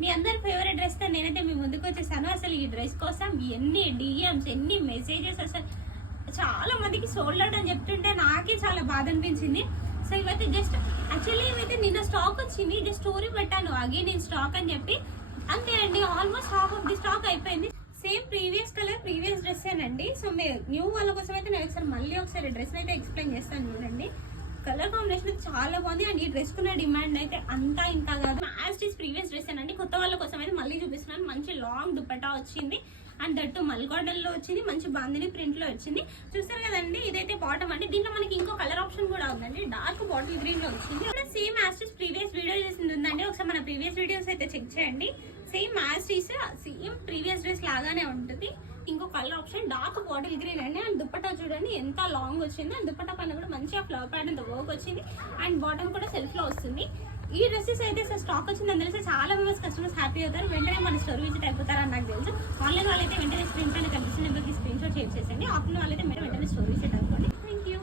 మీ అందరి favourite dress తో నేనైతే మీ ముందుకు వచ్చేసాను. అసలు ఈ డ్రెస్ కోసం ఎన్ని డిఎమ్స్, ఎన్ని మెసేజెస్, అసలు చాలా మందికి సోల్డ్ అవుట్ అని చెప్తుంటే నాకే చాలా బాధ అనిపించింది. సో ఇవైతే జస్ట్ యాక్చువల్లీ ఇవైతే నిన్న స్టాక్ వచ్చింది, జస్ట్ స్టోరీ పెట్టాను అగైన్ నేను స్టాక్ అని చెప్పి, అంతే అండి. Almost half of the stock అయిపోయింది. Same previous colour previous dress ఏనండి. సో న్యూ వాళ్ళ కోసం అయితే నేను ఒకసారి డ్రెస్ అయితే ఎక్స్ప్లెయిన్ చేస్తాను చూడండి. కలర్ కాంబినేషన్ చాలా బాగుంది అండ్ ఈ డ్రెస్ కున్న డిమాండ్ అయితే అంతా ఇంత కాదు. యాజ్ ఇస్ ప్రీవియస్ డ్రెస్ అండి. కొత్త వాళ్ళ కోసం అయితే మళ్ళీ చూపిస్తున్నాను. మంచి లాంగ్ దుపట్టా వచ్చింది అండ్ దట్టు మల్గాడన్ లో వచ్చింది, మంచి బాందిని ప్రింట్ లో వచ్చింది. చూస్తారు కదండి, ఇదైతే బాటమ్ అండి. దీంట్లో మనకి ఇంకో కలర్ ఆప్షన్ కూడా ఉందండి, డార్క్ బాటిల్ గ్రీన్ లో వచ్చింది. Same as is previous video చేసింది ఉందండి, ఒకసారి మన ప్రీవియస్ వీడియోస్ అయితే చెక్ చేయండి. Same as is same previous dress లాగానే ఉంటుంది. ఇంకో colour option dark bottle green అండి. అండ్ దుపట్టా చూడండి ఎంత లాంగ్ వచ్చింది. అండ్ దుపట్టా పైన కూడా మంచిగా ఫ్లవర్ ప్యాటర్న్ వర్క్ వచ్చింది అండ్ బాటమ్ కూడా సెల్ఫ్ లో వస్తుంది. ఈ డ్రెస్సెస్ అయితే స్టాక్ వచ్చిందని తెలిసి చాలా మెంబర్స్ కస్టమర్స్ హ్యాపీ అవుతారు. వెంటనే మన స్టోర్ విజిట్ అయిపోతారని నాకు తెలుసు. ఆన్లైన్ వాళ్ళైతే వెంటనే స్క్రీన్ పైన కనిపిస్తున్న నెంబర్కి స్క్రీన్ షాట్ షేర్ చేసేయండి. ఆఫ్లైన్ వాళ్ళైతే వెంటనే స్టోర్ విజిట్ అయిపోండి. Thank you.